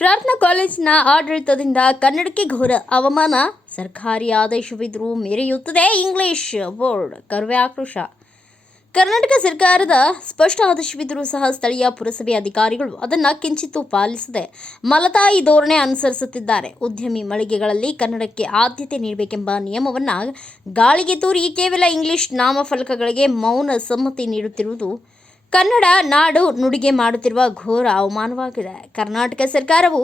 ಪ್ರಾರ್ಥನಾ ಕಾಲೇಜಿನ ಆಡಳಿತದಿಂದ ಕನ್ನಡಕ್ಕೆ ಘೋರ ಅವಮಾನ. ಸರ್ಕಾರಿ ಆದೇಶವಿದ್ದರೂ ಮೆರೆಯುತ್ತದೆ ಇಂಗ್ಲಿಷ್ ಬೋರ್ಡ್. ಕರ್ವೆ ಆಕ್ರೋಶ. ಕರ್ನಾಟಕ ಸರ್ಕಾರದ ಸ್ಪಷ್ಟ ಆದೇಶವಿದ್ದರೂ ಸಹ ಸ್ಥಳೀಯ ಪುರಸಭೆ ಅಧಿಕಾರಿಗಳು ಅದನ್ನು ಕಿಂಚಿತ್ತೂ ಪಾಲಿಸದೆ ಮಲತಾಯಿ ಧೋರಣೆ ಅನುಸರಿಸುತ್ತಿದ್ದಾರೆ. ಉದ್ಯಮಿ ಮಳಿಗೆಗಳಲ್ಲಿ ಕನ್ನಡಕ್ಕೆ ಆದ್ಯತೆ ನೀಡಬೇಕೆಂಬ ನಿಯಮವನ್ನು ಗಾಳಿಗೆ ತೂರಿ ಕೇವಲ ಇಂಗ್ಲಿಷ್ ನಾಮಫಲಕಗಳಿಗೆ ಮೌನ ಸಮ್ಮತಿ ನೀಡುತ್ತಿರುವುದು ಕನ್ನಡ ನಾಡು ನುಡಿಗೆ ಮಾಡುತ್ತಿರುವ ಘೋರ ಅವಮಾನವಾಗಿದೆ. ಕರ್ನಾಟಕ ಸರ್ಕಾರವು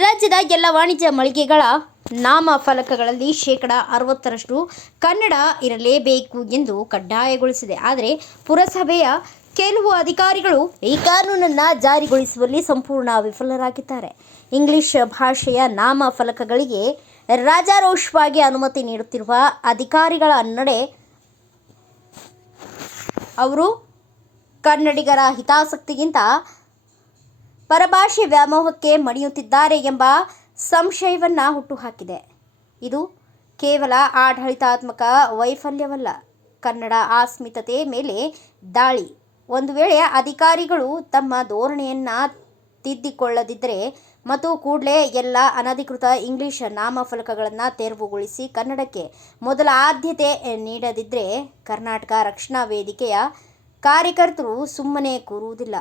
ರಾಜ್ಯದ ಎಲ್ಲ ವಾಣಿಜ್ಯ ಮಳಿಗೆಗಳ ನಾಮಫಲಕಗಳಲ್ಲಿ 60% ಕನ್ನಡ ಇರಲೇಬೇಕು ಎಂದು ಕಡ್ಡಾಯಗೊಳಿಸಿದೆ. ಆದರೆ ಪುರಸಭೆಯ ಕೆಲವು ಅಧಿಕಾರಿಗಳು ಈ ಕಾನೂನನ್ನು ಜಾರಿಗೊಳಿಸುವಲ್ಲಿ ಸಂಪೂರ್ಣ ವಿಫಲರಾಗಿದ್ದಾರೆ. ಇಂಗ್ಲಿಷ್ ಭಾಷೆಯ ನಾಮಫಲಕಗಳಿಗೆ ರಾಜಾರೋಷವಾಗಿ ಅನುಮತಿ ನೀಡುತ್ತಿರುವ ಅಧಿಕಾರಿಗಳ ನಡೆ ಅವರು ಕನ್ನಡಿಗರ ಹಿತಾಸಕ್ತಿಗಿಂತ ಪರಭಾಷೆ ವ್ಯಾಮೋಹಕ್ಕೆ ಮಣಿಯುತ್ತಿದ್ದಾರೆ ಎಂಬ ಸಂಶಯವನ್ನು ಹುಟ್ಟುಹಾಕಿದೆ. ಇದು ಕೇವಲ ಆಡಳಿತಾತ್ಮಕ ವೈಫಲ್ಯವಲ್ಲ, ಕನ್ನಡ ಅಸ್ಮಿತತೆ ಮೇಲೆ ದಾಳಿ. ಒಂದು ವೇಳೆ ಅಧಿಕಾರಿಗಳು ತಮ್ಮ ಧೋರಣೆಯನ್ನು ತಿದ್ದಿಕೊಳ್ಳದಿದ್ದರೆ ಮತ್ತು ಕೂಡಲೇ ಎಲ್ಲ ಅನಧಿಕೃತ ಇಂಗ್ಲಿಷ್ ನಾಮಫಲಕಗಳನ್ನು ತೆರವುಗೊಳಿಸಿ ಕನ್ನಡಕ್ಕೆ ಮೊದಲ ಆದ್ಯತೆ ನೀಡದಿದ್ದರೆ ಕರ್ನಾಟಕ ರಕ್ಷಣಾ ವೇದಿಕೆಯ ಕಾರ್ಯಕರ್ತರು ಸುಮ್ಮನೆ ಕೂರುವುದಿಲ್ಲ.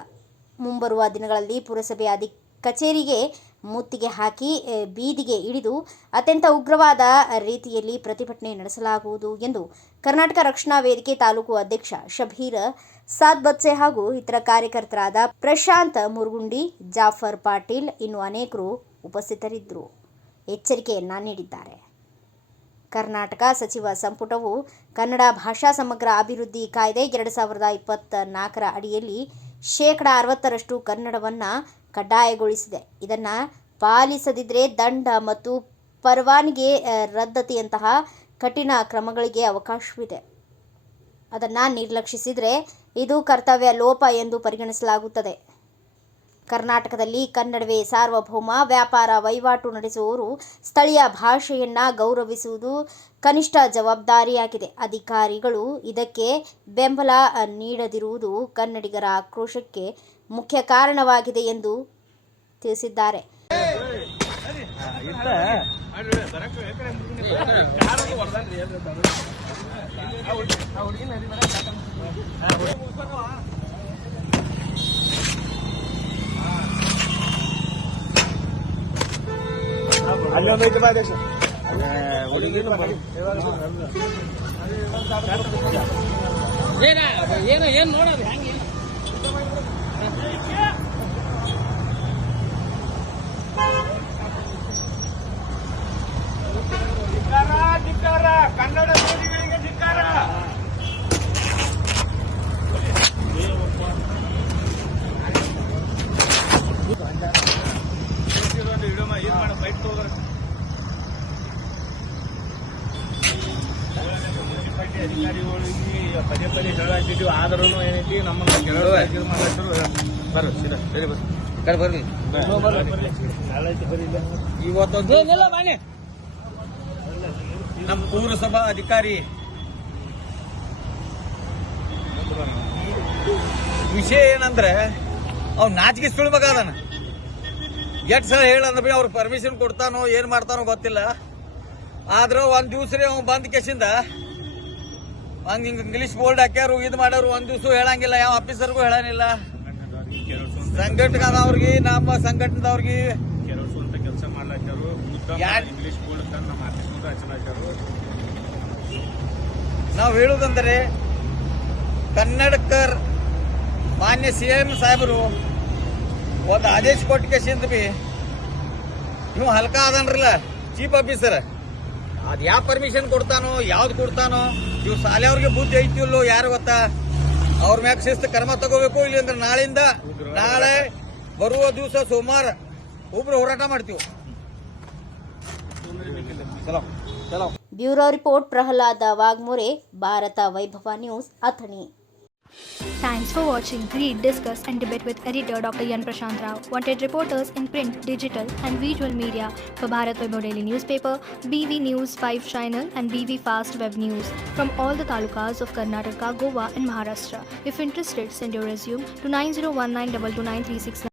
ಮುಂಬರುವ ದಿನಗಳಲ್ಲಿ ಪುರಸಭೆ ಕಚೇರಿಗೆ ಮುತ್ತಿಗೆ ಹಾಕಿ ಬೀದಿಗೆ ಇಳಿದು ಅತ್ಯಂತ ಉಗ್ರವಾದ ರೀತಿಯಲ್ಲಿ ಪ್ರತಿಭಟನೆ ನಡೆಸಲಾಗುವುದು ಎಂದು ಕರ್ನಾಟಕ ರಕ್ಷಣಾ ವೇದಿಕೆ ತಾಲೂಕು ಅಧ್ಯಕ್ಷ ಶಬೀರ್ ಸಾದ್ಬತ್ಸೆ ಹಾಗೂ ಇತರ ಕಾರ್ಯಕರ್ತರಾದ ಪ್ರಶಾಂತ್ ಮುರುಗುಂಡಿ, ಜಾಫರ್ ಪಾಟೀಲ್ ಇನ್ನು ಅನೇಕರು ಉಪಸ್ಥಿತರಿದ್ದರು. ಎಚ್ಚರಿಕೆಯನ್ನ ನೀಡಿದ್ದಾರೆ. ಕರ್ನಾಟಕ ಸಚಿವ ಸಂಪುಟವು ಕನ್ನಡ ಭಾಷಾ ಸಮಗ್ರ ಅಭಿವೃದ್ಧಿ ಕಾಯ್ದೆ 2024ರ ಅಡಿಯಲ್ಲಿ 60% ಕನ್ನಡವನ್ನು ಕಡ್ಡಾಯಗೊಳಿಸಿದೆ. ಇದನ್ನು ಪಾಲಿಸದಿದ್ದರೆ ದಂಡ ಮತ್ತು ಪರವಾನಗಿ ರದ್ದತಿಯಂತಹ ಕಠಿಣ ಕ್ರಮಗಳಿಗೆ ಅವಕಾಶವಿದೆ. ಅದನ್ನು ನಿರ್ಲಕ್ಷಿಸಿದರೆ ಇದು ಕರ್ತವ್ಯ ಲೋಪ ಎಂದು ಪರಿಗಣಿಸಲಾಗುತ್ತದೆ. ಕರ್ನಾಟಕದಲ್ಲಿ ಕನ್ನಡವೇ ಸಾರ್ವಭೌಮ. ವ್ಯಾಪಾರ ವಹಿವಾಟು ನಡೆಸುವವರು ಸ್ಥಳೀಯ ಭಾಷೆಯನ್ನು ಗೌರವಿಸುವುದು ಕನಿಷ್ಠ ಜವಾಬ್ದಾರಿಯಾಗಿದೆ. ಅಧಿಕಾರಿಗಳು ಇದಕ್ಕೆ ಬೆಂಬಲ ನೀಡದಿರುವುದು ಕನ್ನಡಿಗರ ಆಕ್ರೋಶಕ್ಕೆ ಮುಖ್ಯ ಕಾರಣವಾಗಿದೆ ಎಂದು ತಿಳಿಸಿದ್ದಾರೆ. ಅಲ್ಲೊಂದೈತೆ ಬಾ ಅಧ್ಯಕ್ಷ ಹುಡುಗಿನು ಏನು ನೋಡೋದು ಹೆಂಗೆ ಧಿಕ್ಕಾರ ಕನ್ನಡ ನುಡಿಗಳಿಗೆ ಧಿಕ್ಕಾರ. ಅಧಿಕಾರಿಗಳಿಗೆ ಪದೇ ಪದೇ ಹೇಳಾಕಿದ್ವಿ, ಆದ್ರೂ ಏನೈತಿ ನಮ್ಮನ್ನ ಕೆಳಗೆ ಬರ್ರಿ ಇವತ್ತೊಂದು ನಮ್ಮ ಪೌರಸಭಾ ಅಧಿಕಾರಿ ವಿಷಯ ಏನಂದ್ರೆ ಅವ್ನು ನಾಚಿಕೆ ಸುಳ್ಬೇಕಾದಾನ. ಎಷ್ಟು ಸಲ ಹೇಳಂದ್ರೆ ಬಿ ಅವ್ರು ಪರ್ಮಿಷನ್ ಕೊಡ್ತಾನೋ ಏನ್ ಮಾಡ್ತಾನೋ ಗೊತ್ತಿಲ್ಲ. ಆದ್ರೂ ಒಂದ್ ದಿವ್ಸ ಅವ್ನು ಬಂದ ಕೇಸಿಂದ ಒಂದ್ ಇಂಗ್ಲಿಷ್ ಬೋರ್ಡ್ ಹಾಕ್ಯಾರು, ಇದು ಮಾಡ್ಯಾರು, ಒಂದ್ ದಿವ್ಸ ಹೇಳಂಗಿಲ್ಲ, ಯಾವ ಆಫೀಸರ್ಗೂ ಹೇಳಂಗಿಲ್ಲ. ಸಂಘಟನೆದವ್ರಿಗೆ ನಮ್ಮ ಸಂಘಟನೆದವ್ರಿಗೆ ಕೆಲಸ ಮಾಡ್ಲಾಚಾರು, ಇಂಗ್ಲಿಷ್ ಬೋರ್ಡ್ ನಮ್ಮ ಆಫೀಸ್ ಮುಂದೆ ಹಚ್ಚಲಾಚಾರು. ನಾವು ಹೇಳುದಂದ್ರೆ ಕನ್ನಡಕರ್ ಮಾನ್ಯ CM ಸಾಹೇಬರು ಒಂದು ಆದೇಶ ಕೊಟ್ಟ ಕೇಸಿಂದ ಬಿ ನೀವು ಹಲ್ಕಾ ಅದನ್ರಲ್ಲ ಚೀಫ್ ಆಫೀಸರ್, ಅದ್ ಯಾವ ಪರ್ಮಿಷನ್ ಕೊಡ್ತಾನೋ ಯಾವ್ದು ಕೊಡ್ತಾನೋ, ಇವ್ ಶಾಲೆಯವ್ರಿಗೆ ಬುದ್ಧಿ ಐತಿಲ್ಲೋ ಯಾರು ಗೊತ್ತಾ. ಅವ್ರ ಮ್ಯಾಗ ಶಿಸ್ತು ಕ್ರಮ ತಗೋಬೇಕು. ಇಲ್ಲಿ ಅಂದ್ರೆ ನಾಳೆ ಬರುವ ದಿವಸ ಸೋಮವಾರ ಒಬ್ರು ಹೋರಾಟ ಮಾಡ್ತೀವಿ. ಬ್ಯೂರೋ ರಿಪೋರ್ಟ್ ಪ್ರಹ್ಲಾದ ವಾಗ್ಮೋರೆ, ಭಾರತ ವೈಭವ news, Athani. Thanks for watching. Read, discuss and debate with editor Dr. Yan Prashant Rao. Wanted reporters in print, digital and visual media for Bharat Vaibhav Daily Newspaper, BV News 5 Channel and BV Fast Web News from all the talukas of Karnataka, Goa and Maharashtra. If interested, send your resume to 9019229369.